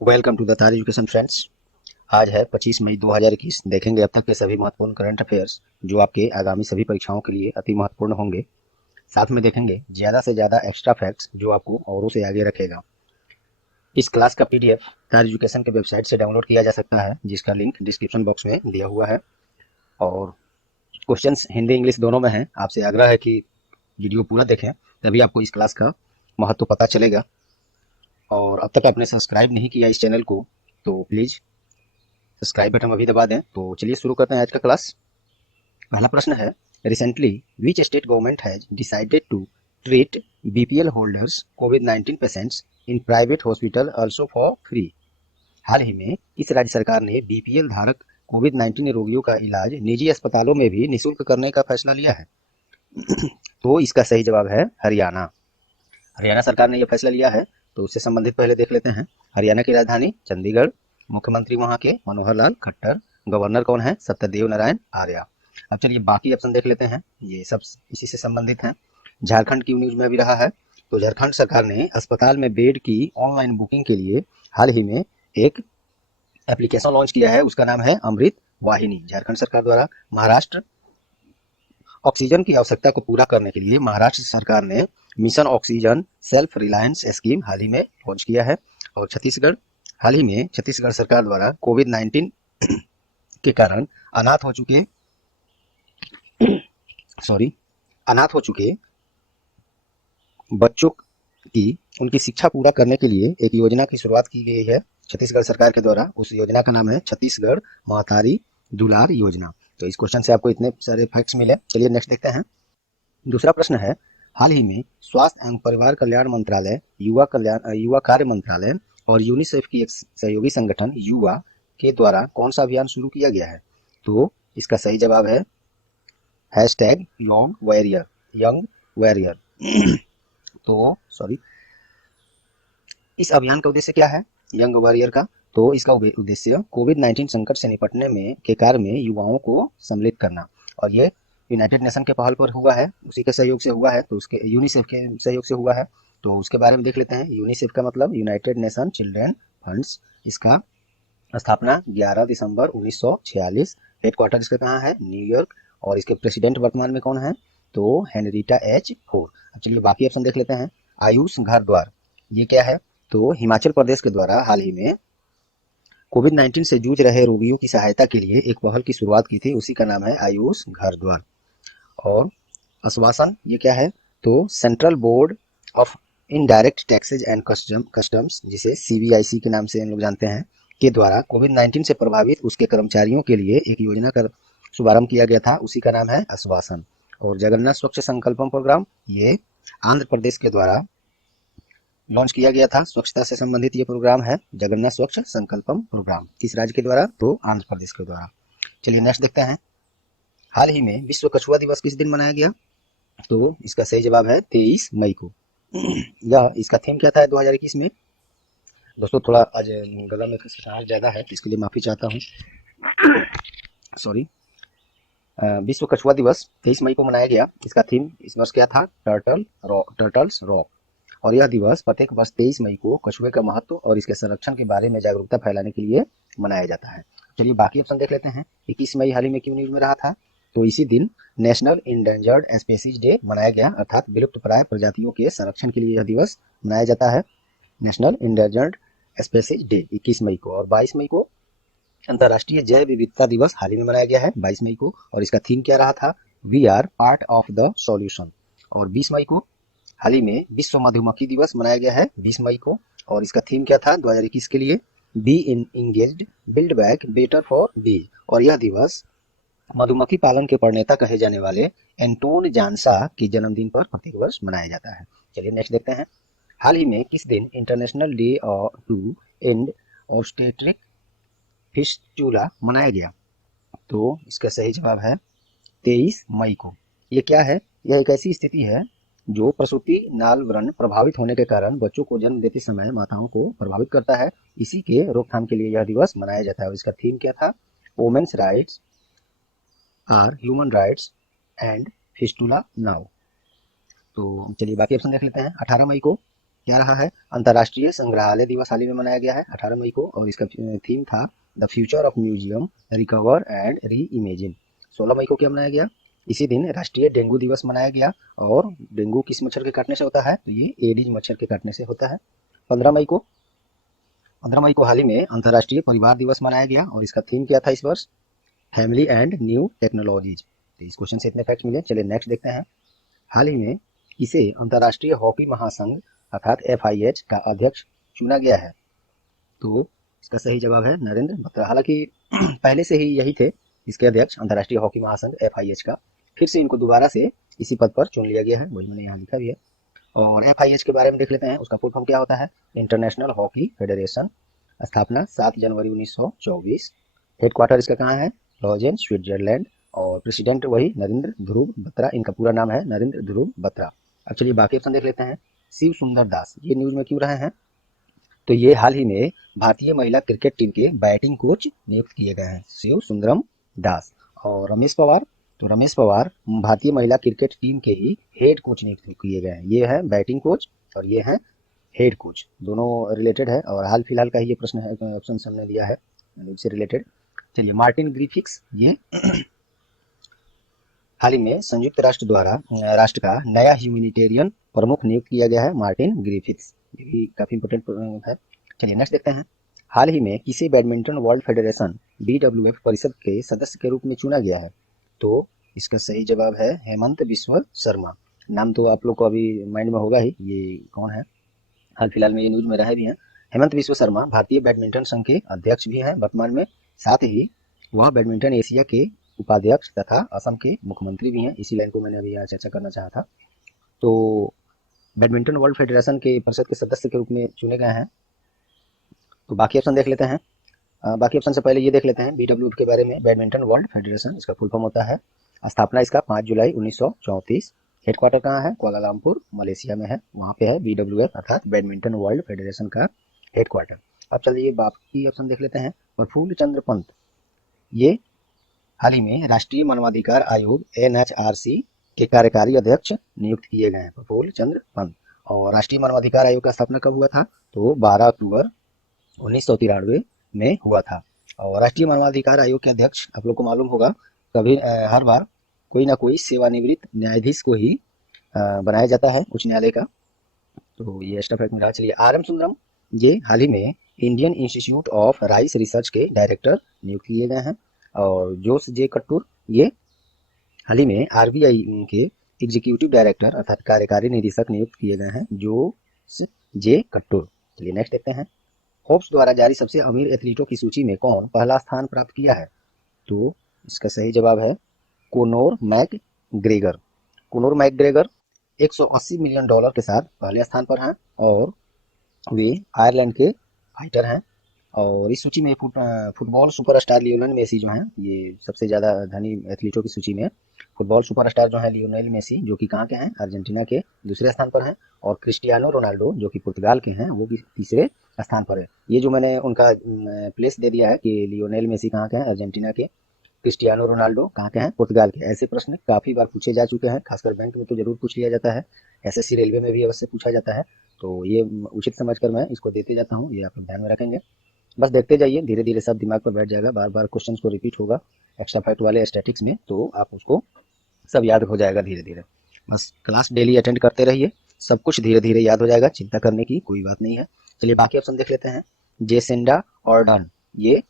Welcome to the तार education friends. आज है 25 मई 2021। देखेंगे अब तक के सभी महत्वपूर्ण करंट अफेयर्स जो आपके आगामी सभी परीक्षाओं के लिए अति महत्वपूर्ण होंगे। साथ में देखेंगे ज़्यादा से ज़्यादा एक्स्ट्रा फैक्ट्स जो आपको औरों से आगे रखेगा। इस क्लास का पीडीएफ तार एजुकेशन के वेबसाइट से डाउनलोड किया जा सकता है, जिसका लिंक डिस्क्रिप्शन बॉक्स में दिया हुआ है। और क्वेश्चंस हिंदी इंग्लिश दोनों में हैं। आपसे आग्रह है कि वीडियो पूरा देखें, तभी आपको इस क्लास का महत्व पता चलेगा। और अब तक आपने सब्सक्राइब नहीं किया इस चैनल को तो प्लीज़ सब्सक्राइब बटन अभी दबा दें। तो चलिए शुरू करते हैं आज का क्लास। पहला प्रश्न है, recently which state government has decided to treat BPL holders कोविड-19 patients in private hospital also for free. हाल ही में इस राज्य सरकार ने बीपीएल धारक कोविड-19 रोगियों का इलाज निजी अस्पतालों में भी निःशुल्क करने का फैसला लिया है। तो इसका सही जवाब है हरियाणा। हरियाणा सरकार ने यह फैसला लिया है, तो उससे संबंधित पहले देख लेते हैं। हरियाणा की राजधानी चंडीगढ़, मुख्यमंत्री वहां के मनोहर लाल खट्टर, गवर्नर कौन है? सत्यदेव नारायण आर्य। अब चलिए बाकी ऑप्शन देख लेते हैं, ये सब इसी से संबंधित हैं। झारखंड की न्यूज में भी रहा है, तो झारखंड सरकार ने अस्पताल में बेड की ऑनलाइन बुकिंग के लिए हाल ही में एक एप्लीकेशन लॉन्च किया है, उसका नाम है अमृत वाहिनी। झारखंड सरकार द्वारा महाराष्ट्र ऑक्सीजन की आवश्यकता को पूरा करने के लिए महाराष्ट्र सरकार ने mission oxygen self reliance scheme हाल ही में लॉन्च किया है। और हाल ही में छत्तीसगढ़ सरकार द्वारा कोविड-19 के कारण अनाथ हो चुके बच्चों की उनकी शिक्षा पूरा करने के लिए एक योजना की शुरुआत की गई है छत्तीसगढ़ सरकार के द्वारा। उस योजना का नाम है छत्तीसगढ़ महतारी दुलार योजना। तो इस क्वेश्चन से आपको इतने सारे फैक्ट्स मिले। चलिए नेक्स्ट देखते हैं। दूसरा प्रश्न है, हाल ही में स्वास्थ्य एवं परिवार कल्याण मंत्रालय, युवा कार्य मंत्रालय और यूनिसेफ की एक सहयोगी संगठन युवा के द्वारा कौन सा अभियान शुरू किया गया है? तो इसका सही जवाब है यंग वॉरियर। तो इस अभियान का उद्देश्य क्या है यंग वॉरियर का? तो इसका उद्देश्य कोविड-19 संकट से निपटने में के कार्य में युवाओं को सम्मिलित करना। और ये यूनाइटेड नेशन के पहल पर हुआ है, उसी के सहयोग से हुआ है, तो उसके यूनिसेफ के सहयोग से हुआ है। तो उसके बारे में देख लेते हैं। यूनिसेफ का मतलब यूनाइटेड नेशन चिल्ड्रन फंड्स। इसका स्थापना 11 दिसंबर 1946। हेडक्वार्टर इसका कहाँ है? न्यूयॉर्क। और इसके प्रेसिडेंट वर्तमान में कौन है? तो हेनरीटा एच फोर। अब चलिए बाकी ऑप्शन देख लेते हैं। आयुष घर द्वार, ये क्या है? तो हिमाचल प्रदेश के द्वारा हाल ही में कोविड-19 से जूझ रहे रोगियों की सहायता के लिए एक पहल की शुरुआत की थी, उसी का नाम है आयुष घर द्वार। और आश्वासन, ये क्या है? तो central board of indirect taxes and customs, जिसे सीबीआईसी के नाम से हम लोग जानते हैं, के द्वारा कोविड-19 से प्रभावित उसके कर्मचारियों के लिए एक योजना का शुभारंभ किया गया था, उसी का नाम है आश्वासन। और जगन्नाथ स्वच्छ संकल्पम प्रोग्राम, ये आंध्र प्रदेश के द्वारा लॉन्च किया गया था। स्वच्छता से संबंधित ये प्रोग्राम है जगन्नाथ स्वच्छ संकल्पम प्रोग्राम। किस राज्य के द्वारा? तो आंध्र प्रदेश के द्वारा। चलिए नेक्स्ट देखते हैं। हाल ही में विश्व कछुआ दिवस किस दिन मनाया गया? तो इसका सही जवाब है 23 मई को। यह इसका थीम क्या था 2021 में? दोस्तों थोड़ा आज गला में खसखसाहट ज़्यादा है, इसके लिए माफ़ी चाहता हूँ। सॉरी। विश्व कछुआ दिवस 23 मई को मनाया गया। इसका थीम इस वर्ष क्या था? Turtles rock. और यह दिवस प्रत्येक वर्ष 23 मई को कछुए का महत्व और इसके संरक्षण के बारे में जागरूकता फैलाने के लिए मनाया जाता है। चलिए बाकी ऑप्शन देख लेते हैं। 21 मई हाल ही में क्यों न्यूज में रहा था? तो इसी दिन नेशनल इंडेंजर्ड स्पीसीज डे मनाया गया, अर्थात विलुप्त प्राय प्रजातियों के संरक्षण के लिए यह दिवस मनाया जाता है, नेशनल इंडेंजर्ड स्पीसीज डे 21 मई को। और 22 मई को अंतर्राष्ट्रीय जैव विविधता दिवस हाल ही में मनाया गया है 22 मई को। और इसका थीम क्या रहा था? We are part of the solution. और 20 मई को हाल ही में विश्व मधुमक्खी दिवस मनाया गया है 20 मई को। और इसका थीम क्या था 2021 के लिए? Be in engaged build back better for बीज। और यह दिवस मधुमक्खी पालन के प्रणेता कहे जाने वाले एंटोन जानसा की जन्मदिन पर प्रत्येक वर्ष मनाया जाता है। चलिए नेक्स्ट देखते हैं। हाल ही में किस दिन international day to end obstetric fistula मनाया गया? तो इसका सही जवाब है 23 मई को। ये क्या है? यह एक ऐसी स्थिति है जो प्रसूति नाल व्रण प्रभावित होने के कारण बच्चों को जन्म देते समय माताओं को प्रभावित करता है। इसी के रोकथाम के लिए यह दिवस मनाया जाता है। और इसका थीम क्या था? Women's rights are human rights and fistula now. तो चलिए बाकी ऑप्शन देख लेते हैं। 18 मई को क्या रहा है? अंतर्राष्ट्रीय संग्रहालय दिवस हाल ही में मनाया गया है 18 मई को, और इसका थीम था the future of museum recover and re imagine. 16 मई को क्या मनाया गया? इसी दिन राष्ट्रीय डेंगू दिवस मनाया गया, और डेंगू किस मच्छर के काटने से होता है? तो ये एडिज मच्छर के काटने से होता है। 15 मई को हाल ही में अंतर्राष्ट्रीय परिवार दिवस मनाया गया, और इसका थीम क्या था इस वर्ष? Family and new technologies. तो इस क्वेश्चन से इतने फैक्ट्स मिले। चलिए नेक्स्ट देखते हैं। हाल ही में किसे अंतर्राष्ट्रीय हॉकी महासंघ अर्थात FIH का अध्यक्ष चुना गया है? तो इसका सही जवाब है नरेंद्र बत्रा। हालांकि पहले से ही यही थे इसके अध्यक्ष, अंतर्राष्ट्रीय हॉकी महासंघ FIH का। फिर से इनको दोबारा से इसी पद पर चुन लिया गया है, वही मैंने यहाँ लिखा भी है। और FIH के बारे में देख लेते हैं, उसका फुल फॉर्म क्या होता है? International hockey federation. स्थापना 7 जनवरी 1924। हेडक्वार्टर इसका कहाँ है? Lausanne, Switzerland. और प्रेसिडेंट वही नरेंद्र ध्रुव बत्रा, इनका पूरा नाम है नरेंद्र ध्रुव बत्रा। अब चलिए बाकी ऑप्शन देख लेते हैं। शिव सुंदर दास ये न्यूज में क्यों रहे हैं? तो ये हाल ही में भारतीय महिला क्रिकेट टीम के बैटिंग कोच नियुक्त किए गए हैं, शिव सुंदरम दास। और रमेश पवार, तो रमेश पवार भारतीय महिला क्रिकेट टीम के ही हेड कोच नियुक्त किए गए हैं। ये है बैटिंग कोच और ये है हेड कोच, दोनों रिलेटेड है, और हाल फिलहाल का ही ये प्रश्न है, ऑप्शन हमने दिया है से रिलेटेड। चलिए मार्टिन ग्रिफिक्स ये हाल ही में संयुक्त राष्ट्र द्वारा राष्ट्र का नया ह्यूमैनिटेरियन प्रमुख नियुक्त किया गया है, मार्टिन ग्रिफिथ्स। ये भी काफी इंपोर्टेंट है। चलिए नेक्स्ट देखते हैं। हाल ही में किसे बैडमिंटन वर्ल्ड फेडरेशन BWF परिषद के सदस्य के रूप में चुना गया है? तो इसका सही जवाब है हेमंत बिस्व शर्मा। नाम तो आप लोग को अभी माइंड में होगा ही, ये कौन है, हाल फिलहाल में ये न्यूज में रहे भी हैं। हेमंत बिस्व शर्मा भारतीय बैडमिंटन संघ के अध्यक्ष भी हैं वर्तमान में, साथ ही वह बैडमिंटन एशिया के उपाध्यक्ष तथा असम के मुख्यमंत्री भी हैं। इसी लाइन को मैंने अभी यहाँ चर्चा करना चाहा था। तो बैडमिंटन वर्ल्ड फेडरेशन के परिषद के सदस्य के रूप में चुने गए हैं। तो बाकी ऑप्शन देख लेते हैं। बाकी ऑप्शन से पहले ये देख लेते हैं BWF के बारे में। बैडमिंटन वर्ल्ड फेडरेशन इसका फुल फॉर्म होता है। स्थापना इसका 5 जुलाई 1934। हेडक्वार्टर कहाँ है? कुआलालंपुर मलेशिया में है, वहाँ पे है BWF अर्थात बैडमिंटन वर्ल्ड फेडरेशन का हेडक्वार्टर। अब चलिए बाकी ऑप्शन देख लेते हैं। प्रफुल्ल चंद्र पंत ये हाल ही में राष्ट्रीय मानवाधिकार आयोग NHRC के कार्यकारी अध्यक्ष नियुक्त किए गए हैं, प्रफुल्ल चंद्र पंत। और राष्ट्रीय मानवाधिकार आयोग का स्थापना कब हुआ था? तो 12 अक्टूबर 1993 में हुआ था। और राष्ट्रीय मानवाधिकार आयोग के अध्यक्ष आप लोग को मालूम होगा कभी हर बार कोई ना कोई सेवानिवृत्त न्यायाधीश को ही बनाया जाता है उच्च न्यायालय का। तो ये एक्स्ट्रा फैक्ट में रहा। चलिए RM सुंदरम ये हाल ही में Indian institute of rice research के डायरेक्टर नियुक्त किए गए हैं। और जोस जे कट्टूर ये हाल ही में RBI के एग्जीक्यूटिव डायरेक्टर अर्थात कार्यकारी निदेशक नियुक्त किए गए हैं, जोस जे कट्टूर। चलिए नेक्स्ट देखते हैं। फोर्ब्स द्वारा जारी सबसे अमीर एथलीटों की सूची में कौन पहला स्थान प्राप्त किया है? तो इसका सही जवाब है कोनोर मैकग्रेगर। कोनोर मैकग्रेगर $180 मिलियन के साथ पहले स्थान पर हैं, और वे आयरलैंड के फाइटर हैं। और इस सूची में फुटबॉल सुपरस्टार लियोनेल मेसी जो हैं, ये सबसे ज़्यादा धनी एथलीटों की सूची में फुटबॉल सुपरस्टार जो है लियोनेल मेसी, जो कि कहाँ के हैं? अर्जेंटीना के दूसरे स्थान पर हैं। और क्रिस्टियानो रोनाल्डो जो कि पुर्तगाल के हैं, वो भी तीसरे स्थान पर है। ये जो मैंने उनका प्लेस दे दिया है कि लियोनेल मेसी कहाँ के हैं? अर्जेंटीना के। क्रिस्टियानो रोनाल्डो कहाँ के हैं? पुर्तगाल के। ऐसे प्रश्न काफ़ी बार पूछे जा चुके हैं, खासकर बैंक में तो जरूर पूछ लिया जाता है, SSC रेलवे में भी अवश्य पूछा जाता है। तो ये उचित समझकर मैं इसको देते जाता हूँ, ये आप लोग ध्यान में रखेंगे। बस देखते जाइए, धीरे धीरे सब दिमाग पर बैठ जाएगा, बार बार क्वेश्चन को रिपीट होगा एक्स्ट्रा फैक्ट वाले स्टैटिक्स में, तो आप उसको सब याद हो जाएगा धीरे धीरे। बस क्लास डेली अटेंड करते रहिए, सब कुछ धीरे धीरे याद हो जाएगा, चिंता करने की कोई बात नहीं है। चलिए बाकी ऑप्शन देख लेते हैं। जेसिंडा ऑर्डन ये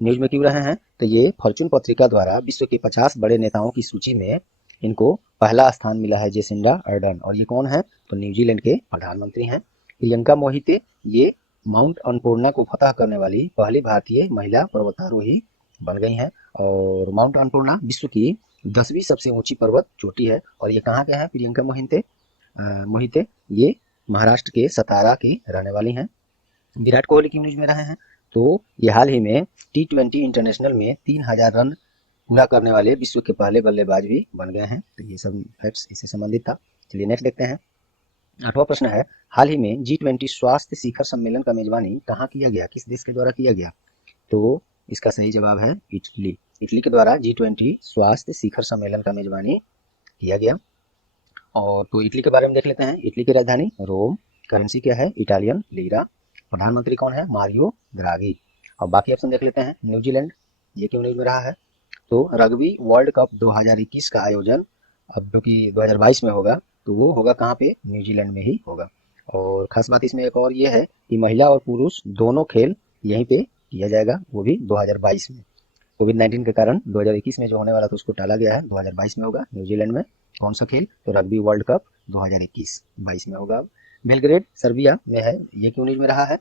न्यूज में क्यों रहे हैं? तो ये फॉर्चून पत्रिका द्वारा विश्व के 50 बड़े नेताओं की सूची में इनको पहला स्थान मिला है, जेसिंडा अर्डन। और ये कौन है? तो न्यूजीलैंड के प्रधानमंत्री हैं। प्रियंका मोहिते ये माउंट अन्नपूर्णा को फतह करने वाली पहली भारतीय महिला पर्वतारोही बन गई हैं। और माउंट अन्नपूर्णा विश्व की 10वीं सबसे ऊंची पर्वत चोटी है। और ये कहाँ के हैं प्रियंका मोहिते? ये महाराष्ट्र के सतारा की रहने वाली हैं। विराट कोहली की न्यूज में रहे हैं, तो ये हाल ही में T20 इंटरनेशनल में 3000 रन पूरा करने वाले विश्व के पहले बल्लेबाज भी बन गए हैं। तो ये सब फैक्ट्स इससे संबंधित था। चलिए नेक्स्ट देखते हैं। 8वां प्रश्न है, हाल ही में G20 स्वास्थ्य शिखर सम्मेलन का मेजबानी कहाँ किया गया, किस देश के द्वारा किया गया? तो इसका सही जवाब है इटली। इटली के द्वारा G20 स्वास्थ्य शिखर सम्मेलन का मेजबानी किया गया। और तो इटली के बारे में देख लेते हैं। इटली की राजधानी रोम, करेंसी क्या है इटालियन लीरा, प्रधानमंत्री कौन है मारियो द्रागी। और बाकी ऑप्शन देख लेते हैं। न्यूजीलैंड, ये क्यों न्यूज में रहा है, तो रग्बी वर्ल्ड कप 2021 का आयोजन अब जो कि 2022 में होगा, तो वो होगा कहाँ पे, न्यूजीलैंड में ही होगा। और खास बात इसमें एक और ये है कि महिला और पुरुष दोनों खेल यहीं पे किया जाएगा, वो भी 2022 में। कोविड-19 के कारण 2021 में जो होने वाला था उसको टाला गया है, 2022 में होगा न्यूजीलैंड में। कौन सा खेल, तो रग्बी वर्ल्ड कप 2021 22 में होगा। बेलग्रेड सर्बिया में है, ये क्यों न्यूज में रहा है,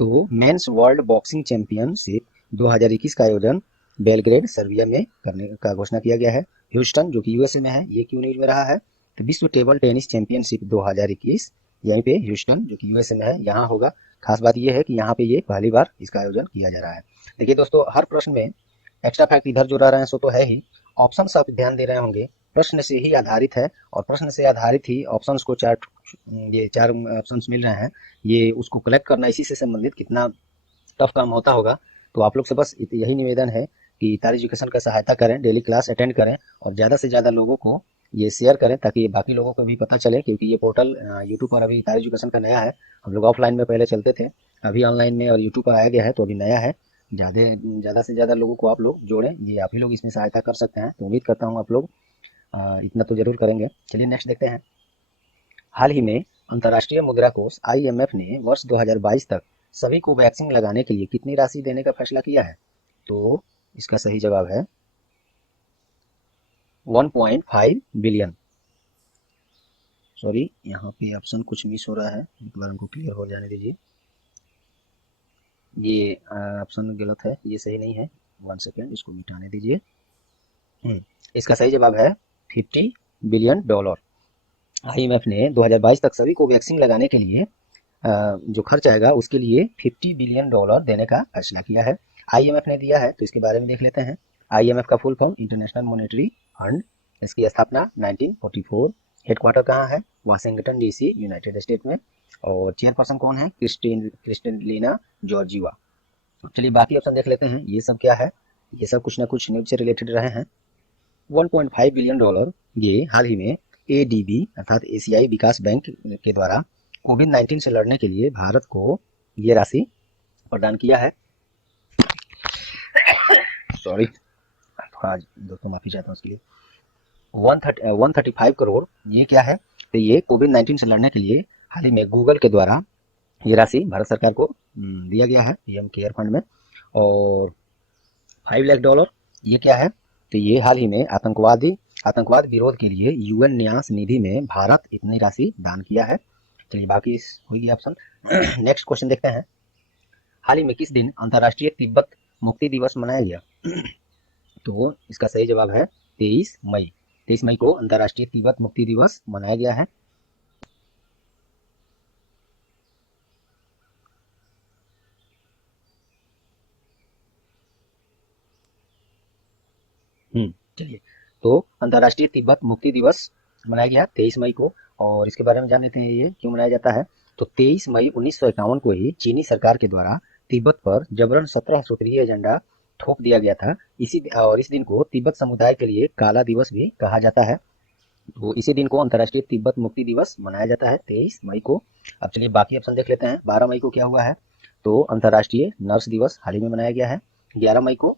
तो मेंस वर्ल्ड बॉक्सिंग चैंपियनशिप 2021 का आयोजन बेलग्रेड सर्बिया में करने का घोषणा किया गया है। ह्यूस्टन जो कि यूएसए में है, ये क्यों न्यूज में रहा है, तो विश्व टेबल टेनिस चैंपियनशिप 2021 यहीं पे ह्यूस्टन जो कि यूएसए में है यहाँ होगा। खास बात यह है कि यहाँ पे ये पहली बार इसका आयोजन किया जा रहा है। देखिए दोस्तों, हर प्रश्न में एक्स्ट्रा फैक्ट इधर जो रह रहे हैं सो तो है ही, ऑप्शन आप ध्यान दे रहे होंगे प्रश्न से ही आधारित है, और प्रश्न से आधारित ही ऑप्शंस को ये चार ऑप्शंस मिल रहे हैं, ये उसको कलेक्ट करना इसी से संबंधित कितना टफ काम होता होगा। तो आप लोग से बस यही निवेदन है कि तार एजुकेशन का सहायता करें, डेली क्लास अटेंड करें और ज़्यादा से ज़्यादा लोगों को ये शेयर करें ताकि बाकी लोगों को भी पता चले, क्योंकि ये पोर्टल यूट्यूब पर अभी तार एजुकेशन का नया है। हम लोग ऑफलाइन में पहले चलते थे, अभी ऑनलाइन में और यूट्यूब पर आया गया है, तो अभी नया है। ज़्यादा से ज़्यादा लोगों को आप लोग जोड़ें, ये आप ही लोग इसमें सहायता कर सकते हैं। तो उम्मीद करता हूँ आप लोग इतना तो जरूर करेंगे। चलिए नेक्स्ट देखते हैं। हाल ही में अंतर्राष्ट्रीय मुद्रा कोष IMF ने वर्ष 2022 तक सभी को वैक्सीन लगाने के लिए कितनी राशि देने का फैसला किया है, तो इसका सही जवाब है 1.5 बिलियन। सॉरी, यहाँ पे ऑप्शन कुछ मिस हो रहा है, एक बार हमको क्लियर हो जाने दीजिए। ये ऑप्शन गलत है, ये सही नहीं है। 1 सेकेंड, इसको मिटाने दीजिए। इसका सही जवाब है $50 बिलियन। IMF ने 2022 तक सभी को वैक्सीन लगाने के लिए जो खर्च आएगा उसके लिए $50 बिलियन देने का फैसला किया है। IMF ने दिया है, तो इसके बारे में देख लेते हैं। IMF का full form international monetary fund, इसकी स्थापना 1944, हेडक्वार्टर कहाँ है, वाशिंगटन DC यूनाइटेड स्टेट में, और चेयरपर्सन कौन है, क्रिस्टलिना जॉर्जिवा। चलिए बाकी ऑप्शन देख लेते हैं, ये सब क्या है, ये सब कुछ ना कुछ न्यूज से रिलेटेड रहे हैं। $1.5 बिलियन ये हाल ही में ADB अर्थात एशियाई विकास बैंक के द्वारा कोविड-19 से लड़ने के लिए भारत को ये राशि प्रदान किया है। सॉरी, थोड़ा दोस्तों माफी चाहता हूँ उसके लिए। 135 करोड़ ये क्या है, तो ये कोविड-19 से लड़ने के लिए हाल ही में गूगल के द्वारा ये राशि भारत सरकार को दिया गया है PM केयर फंड में। और $5 लाख ये क्या है, तो ये हाल ही में आतंकवाद विरोध के लिए UN न्यास निधि में भारत इतनी राशि दान किया है। चलिए बाकी हुई ऑप्शन। नेक्स्ट क्वेश्चन देखते हैं। हाल ही में किस दिन अंतर्राष्ट्रीय तिब्बत मुक्ति दिवस मनाया गया, तो इसका सही जवाब है 23 मई। 23 मई को अंतर्राष्ट्रीय तिब्बत मुक्ति दिवस मनाया गया है। चलिए, तो अंतर्राष्ट्रीय तिब्बत मुक्ति दिवस मनाया गया 23 मई को, और इसके बारे में जान लेते हैं ये क्यों मनाया जाता है। तो 23 मई 1951 को ही चीनी सरकार के द्वारा तिब्बत पर जबरन 17 सूत्रीय एजेंडा थोप दिया गया था। इस दिन को तिब्बत समुदाय के लिए काला दिवस भी कहा जाता है। तो इसी दिन को अंतर्राष्ट्रीय तिब्बत मुक्ति दिवस मनाया जाता है 23 मई को। अब चलिए बाकी ऑप्शन देख लेते हैं। 12 मई को क्या हुआ है, तो अंतर्राष्ट्रीय नर्स दिवस हाल ही में मनाया गया है 11 मई को।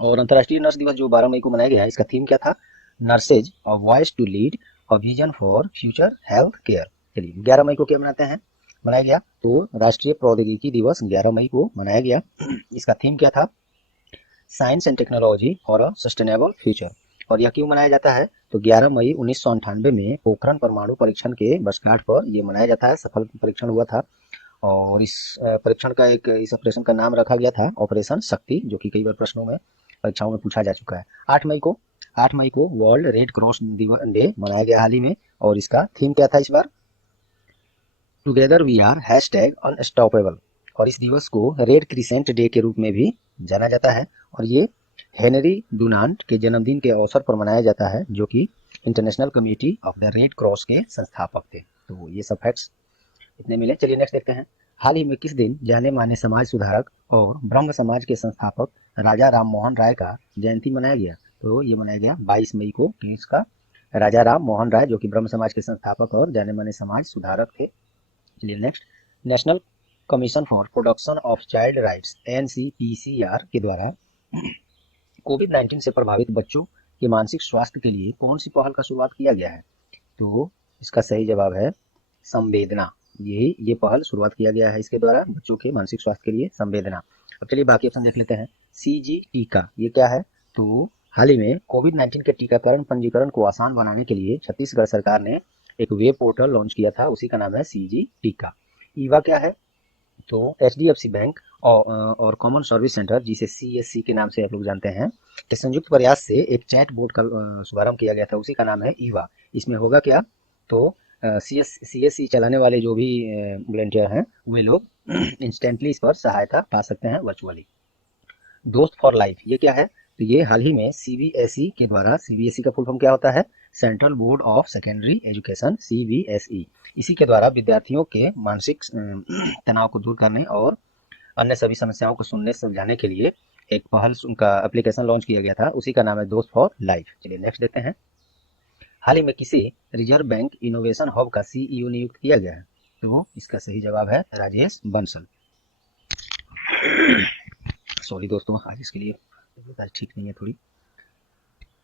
और अंतर्राष्ट्रीय नर्स दिवस जो 12 मई को मनाया गया है, इसका थीम क्या था, nurses a voice to lead a vision for future health care. चलिए 11 मई को क्या मनाया गया, तो राष्ट्रीय प्रौद्योगिकी दिवस 11 मई को मनाया गया। इसका थीम क्या था, science and technology for a sustainable future. और यह क्यों मनाया जाता है, तो 11 मई 1998 में पोखरण परमाणु परीक्षण के वर्षगांठ पर यह मनाया जाता है। सफल परीक्षण हुआ था, और इस परीक्षण का इस ऑपरेशन का नाम रखा गया था ऑपरेशन शक्ति, जो कि कई बार प्रश्नों में परीक्षाओं में पूछा जा चुका है। 8 मई को वर्ल्ड रेड क्रॉस डे मनाया गया हाल ही में, और इसका थीम क्या था इस बार, टुगेदर वी आर #अनस्टॉपेबल। और इस दिवस को रेड क्रिसेंट डे के रूप में भी जाना जाता है, और ये हेनरी डुनांट के जन्मदिन के अवसर पर मनाया जाता है, जो कि international committee of the red cross के संस्थापक थे। तो ये सब फैक्ट्स इतने मिले। चलिए नेक्स्ट देखते हैं। हाल ही में किस दिन जाने माने समाज सुधारक और ब्रह्म समाज के संस्थापक राजा राम मोहन राय का जयंती मनाया गया? तो ये मनाया गया 22 मई को। किसका? राजा राम मोहन राय, जो कि ब्रह्म समाज के संस्थापक और जाने माने समाज सुधारक थे। चलिए next, national commission for protection of child rights NCPCR के द्वारा कोविड 19 से प्रभावित बच्चों के मानसिक स्वास्थ्य के लिए कौन सी पहल का शुरुआत किया गया है? तो इसका सही जवाब है संवेदना। ये पहल शुरुआत किया गया है इसके द्वारा बच्चों के मानसिक स्वास्थ्य के लिए, संवेदना। अब चलिए बाकी ऑप्शन देख लेते हैं। सीजी टीका, ये क्या है? तो हाल ही में कोविड 19 के टीकाकरण पंजीकरण को आसान बनाने के लिए छत्तीसगढ़ सरकार ने एक वेब पोर्टल लॉन्च किया था, उसी का नाम है सीजी टीका। ईवा क्या है? तो एचडीएफसी बैंक और कॉमन सर्विस सेंटर, जिसे सीएससी के नाम से आप लोग जानते हैं, के संयुक्त प्रयास से एक चैट बोर्ड का शुभारंभ किया गया था, उसी का नाम है ईवा। इसमें होगा क्या? तो सीएससी चलाने वाले जो भी वॉलंटियर हैं वे लोग इंस्टेंटली इस पर सहायता पा सकते हैं वर्चुअली। दोस्त फॉर लाइफ, ये क्या है? तो ये हाल ही में सीबीएसई के द्वारा, सीबीएसई का फुल फॉर्म क्या होता है? Central board of secondary education, CBSE. इसी के द्वारा विद्यार्थियों के मानसिक तनाव को दूर करने और अन्य सभी समस्याओं को सुनने समझाने के लिए एक पहल, उनका एप्लीकेशन लॉन्च किया गया था, उसी का नाम है दोस्त फॉर लाइफ। चलिए नेक्स्ट देखते हैं। हाल ही में किसे रिजर्व बैंक इनोवेशन हब का सीईओ नियुक्त किया गया है? तो इसका सही जवाब है राजेश बंसल। सॉरी दोस्तों, आज इसके लिए ठीक नहीं है थोड़ी।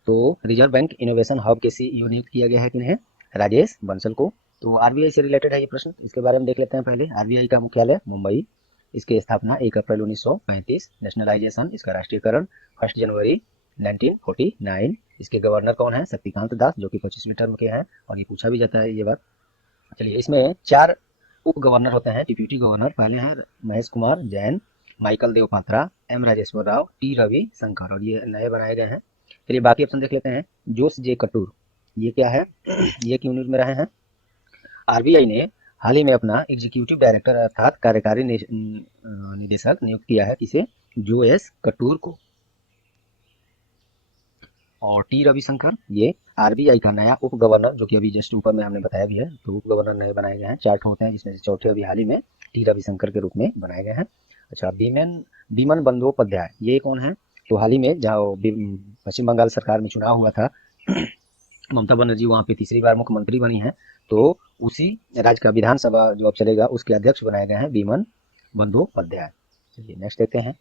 तो रिजर्व बैंक इनोवेशन हब के सीईओ नियुक्त किया गया है किन्हें? राजेश बंसल को। तो आरबीआई से रिलेटेड है ये प्रश्न, इसके बारे में देख लेते हैं पहले। आरबीआई का मुख्यालय मुंबई, इसकी स्थापना 1 अप्रैल 1935, नेशनलाइजेशन, इसका राष्ट्रीयकरण 1 जनवरी 1949। इसके गवर्नर कौन है? शक्तिकांत दास, जो कि 25वें टर्म के हैं, और ये पूछा भी जाता है ये बात। चलिए, इसमें 4 उप गवर्नर होते हैं, डिप्यूटी गवर्नर। पहले हैं महेश कुमार जैन, माइकल देव पात्रा, एम राजेश्वर राव, टी रवि शंकर, और ये नए बनाए गए हैं। चलिए बाकी ऑप्शन देख लेते हैं। जोस जे कटूर, ये क्या है? ये क्यों न्यूज में रहे हैं? आरबीआई ने हाल ही में अपना एग्जीक्यूटिव डायरेक्टर अर्थात कार्यकारी निदेशक नियुक्त किया है, किसे? जो एस कटूर को। और टी रविशंकर, ये आरबीआई का नया उप गवर्नर, जो कि अभी जस्ट ऊपर में हमने बताया भी है। तो उप गवर्नर नए बनाए गए हैं, 4 होते हैं, जिसमें से चौथे अभी हाल ही में टी रविशंकर के रूप में बनाए गए हैं। अच्छा, बीमन बंदोपाध्याय, ये कौन है? तो हाल ही में जहाँ पश्चिम बंगाल सरकार में चुनाव हुआ था, ममता बनर्जी वहाँ पे तीसरी बार मुख्यमंत्री बनी है, तो उसी राज्य का विधानसभा जो अब चलेगा उसके अध्यक्ष बनाए गए हैं बीमन बंदोपाध्याय। चलिए नेक्स्ट देखते हैं।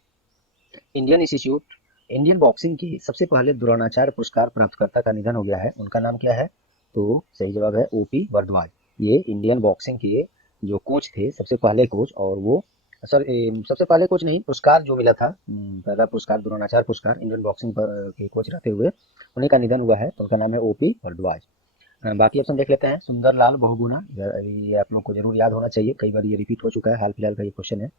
इंडियन बॉक्सिंग के सबसे पहले द्रोणाचार्य पुरस्कार प्राप्तकर्ता का निधन हो गया है, उनका नाम क्या है? तो सही जवाब है ओपी भारद्वाज। ये इंडियन बॉक्सिंग के जो कोच थे, सबसे पहले कोच, और वो सबसे पहले कोच नहीं, पुरस्कार जो मिला था, पहला पुरस्कार द्रोणाचार्य पुरस्कार इंडियन बॉक्सिंग पर के कोच रहते हुए, उन्हीं का निधन हुआ है, तो उनका नाम है ओपी भारद्वाज। बाकी ऑप्शन देख लेते हैं। सुंदरलाल बहुगुणा, ये आप लोग को जरूर याद होना चाहिए, कई बार ये रिपीट हो चुका है, हाल फिलहाल का ये क्वेश्चन है।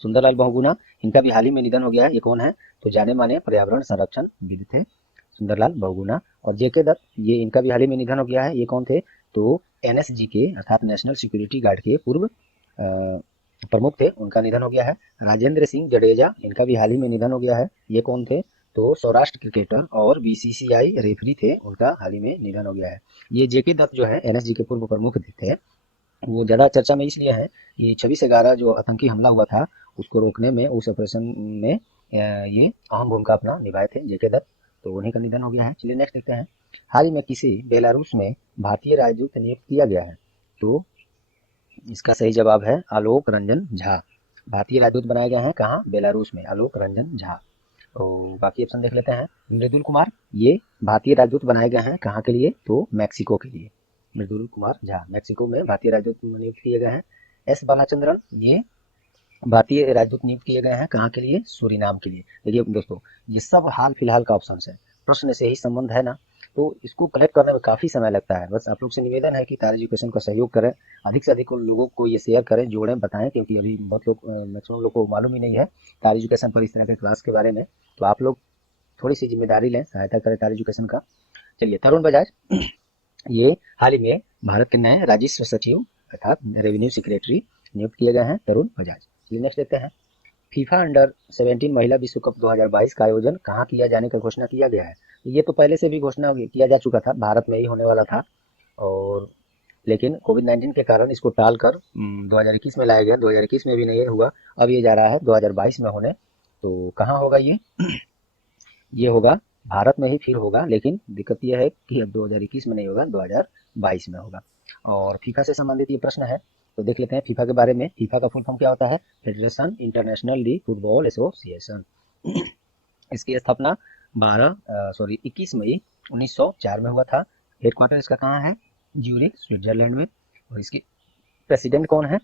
सुंदरलाल बहुगुणा, इनका भी हाल ही में निधन हो गया है। ये कौन है? तो जाने माने पर्यावरण संरक्षण विद थे सुंदरलाल बहुगुणा। और जेके दत्त, ये इनका भी हाल ही में निधन हो गया है। ये कौन थे? तो एनएसजी के अर्थात नेशनल सिक्योरिटी गार्ड के पूर्व प्रमुख थे, उनका निधन हो गया है। राजेंद्र सिंह जडेजा, इनका भी हाल ही में निधन हो गया है। ये कौन थे? तो सौराष्ट्र क्रिकेटर और बीसीसीआई रेफरी थे, उनका हाल ही में निधन हो गया है। ये जेके दत्त जो है एनएसजी के पूर्व प्रमुख थे, वो ज़्यादा चर्चा में इसलिए है कि 26/11 जो आतंकी हमला हुआ था, उसको रोकने में, उस ऑपरेशन में ये अहम भूमिका अपना निभाए थे जेके दत्त, तो उन्हीं का निधन हो गया है। चलिए नेक्स्ट देखते हैं। हाल ही में किसे बेलारूस में भारतीय राजदूत नियुक्त किया गया है? तो इसका सही जवाब है आलोक रंजन झा। भारतीय राजदूत बनाए गए हैं कहाँ? बेलारूस में, आलोक रंजन झा। तो बाकी ऑप्शन देख लेते हैं। मृदुल कुमार, ये भारतीय राजदूत बनाए गए हैं कहाँ के लिए? तो मैक्सिको के लिए। मृदुल कुमार झा मैक्सिको में भारतीय राजदूत नियुक्त किए गए हैं। एस बालाचंद्रन, ये भारतीय राजदूत नियुक्त किए गए हैं कहाँ के लिए? सूरीनाम के लिए। देखिए दोस्तों, ये सब हाल फिलहाल का ऑप्शन है, प्रश्न से ही संबंध है ना, तो इसको कलेक्ट करने में काफ़ी समय लगता है। बस आप लोग से निवेदन है कि तार एजुकेशन का सहयोग करें, अधिक से अधिक लोगों को ये शेयर करें, जोड़ें, बताएं, क्योंकि अभी बहुत लोग, मैक्सिमम लोग को मालूम ही नहीं है तार एजुकेशन पर, इस तरह के क्लास के बारे में। तो आप लोग थोड़ी सी जिम्मेदारी लें, सहायता करें तार एजुकेशन का। चलिए, तरुण बजाज, ये हाल ही में भारत के नए राजस्व सचिव अर्थात रेवेन्यू सेक्रेटरी नियुक्त किए गए हैं, तरुण बजाज। चलिए नेक्स्ट देखते हैं। फीफा अंडर 17 महिला विश्व कप 2022 का आयोजन कहाँ किया जाने का घोषणा किया गया है? ये तो पहले से भी घोषणा किया जा चुका था, भारत में ही होने वाला था, और लेकिन कोविड-19 के कारण इसको टालकर 2021 में लाया गया। 2021 में भी नहीं हुआ, अब ये जा रहा है 2022 में होने। तो कहाँ होगा ये? ये होगा भारत में ही फिर होगा, लेकिन दिक्कत यह है कि अब 2021 में नहीं होगा, 2022 में होगा। और फीफा से संबंधित ये प्रश्न है, तो देख लेते हैं फीफा के बारे में। फीफा का फुल फॉर्म क्या होता है? फेडरेशन इंटरनेशनल दी फुटबॉल एसोसिएशन। इसकी स्थापना 21 मई 1904 में हुआ था। हेडक्वार्टर इसका कहाँ है? ज्यूरिख, स्विट्जरलैंड में। और इसकी प्रेसिडेंट कौन है?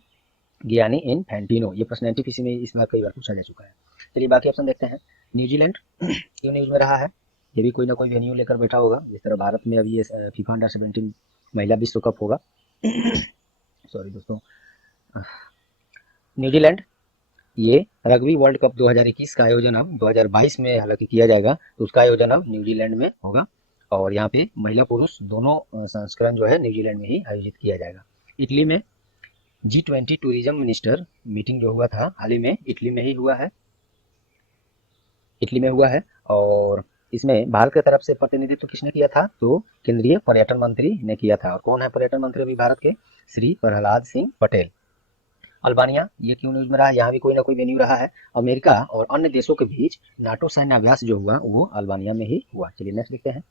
गियानी इनफैंटिनो। ये प्रश्न एनटीपीसी में इस बार कई बार पूछा जा चुका है। चलिए बाकी ऑप्शन देखते हैं। न्यूजीलैंड क्यों न्यूज में रहा है? ये भी कोई ना कोई वेन्यू लेकर बैठा होगा, जिस तरह भारत में अभी ये फीफा अंडर 17 महिला विश्व कप होगा। सॉरी दोस्तों। न्यूजीलैंड ये रग्बी वर्ल्ड कप 2021 का आयोजन अब 2022 में हालांकि किया जाएगा, तो उसका आयोजन अब न्यूजीलैंड में होगा। और यहाँ पे महिला पुरुष दोनों संस्करण जो है न्यूजीलैंड में ही आयोजित किया जाएगा। इटली में G20 टूरिज्म मिनिस्टर मीटिंग जो हुआ था हाल ही में, इटली में ही हुआ है। इटली में हुआ है और इसमें भारत की तरफ से प्रतिनिधित्व किसने किया था? तो केंद्रीय पर्यटन मंत्री ने किया था। और कौन है पर्यटन मंत्री अभी भारत के? श्री प्रहलाद सिंह पटेल। अल्बानिया ये क्यों न्यूज में रहा? यहाँ भी कोई ना कोई वेन्यू रहा है। अमेरिका और अन्य देशों के बीच नाटो सैन्य अभ्यास जो हुआ वो अल्बानिया में ही हुआ। चलिए नेक्स्ट देखते हैं।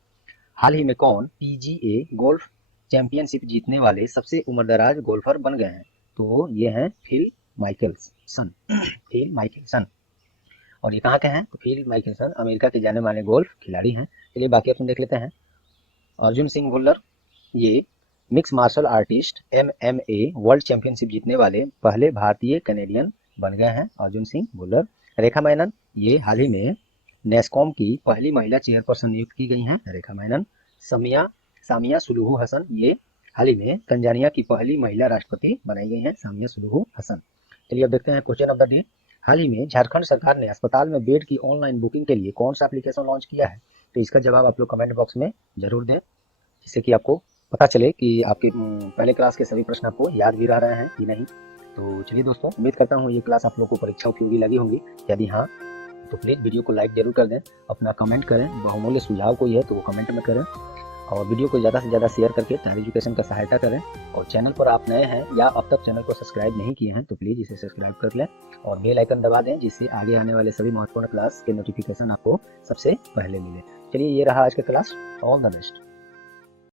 हाल ही में कौन PGA गोल्फ चैंपियनशिप जीतने वाले सबसे उम्रदराज गोल्फर बन गए हैं? तो ये हैं फिल माइकलसन। Fill Michelson. और ये कहाँ के हैं? तो फिल माइकलसन अमेरिका के जाने माने गोल्फ खिलाड़ी हैं। चलिए बाकी ऑप्शन देख लेते हैं। अर्जुन सिंह भुल्लर ये mix martial artist MMA world championship जीतने वाले पहले भारतीय कैनेडियन बन गए हैं, अर्जुन सिंह भुल्लर। रेखा मेनन ये हाल ही में नेस्कॉम की पहली महिला चेयरपर्सन नियुक्त की गई हैं, रेखा मेनन। सामिया सुलूहू हसन ये हाल ही में तंजानिया की पहली महिला राष्ट्रपति बनाई गई हैं, सामिया सुलूहू हसन। चलिए अब देखते हैं क्वेश्चन ऑफ द डे। हाल ही में झारखंड सरकार ने अस्पताल में बेड की ऑनलाइन बुकिंग के लिए कौन सा एप्लीकेशन लॉन्च किया है? तो इसका जवाब आप लोग कमेंट बॉक्स में जरूर दें, जिससे कि आपको पता चले कि आपके पहले क्लास के सभी प्रश्न आपको याद भी रह रहे हैं कि नहीं। तो चलिए दोस्तों, उम्मीद करता हूँ ये क्लास आप लोगों को परीक्षा उपयोगी लगी होंगी। यदि हाँ तो प्लीज़ वीडियो को लाइक जरूर कर दें, अपना कमेंट करें, बहुमूल्य सुझाव कोई है तो वो कमेंट में करें, और वीडियो को ज़्यादा से ज़्यादा शेयर करके टाइम एजुकेशन का सहायता करें। और चैनल पर आप नए हैं या अब तक चैनल को सब्सक्राइब नहीं किए हैं तो प्लीज़ इसे सब्सक्राइब कर लें और बेल आइकन दबा दें, जिससे आगे आने वाले सभी महत्वपूर्ण क्लास के नोटिफिकेशन आपको सबसे पहले मिले। चलिए ये रहा आज का क्लास। All the best.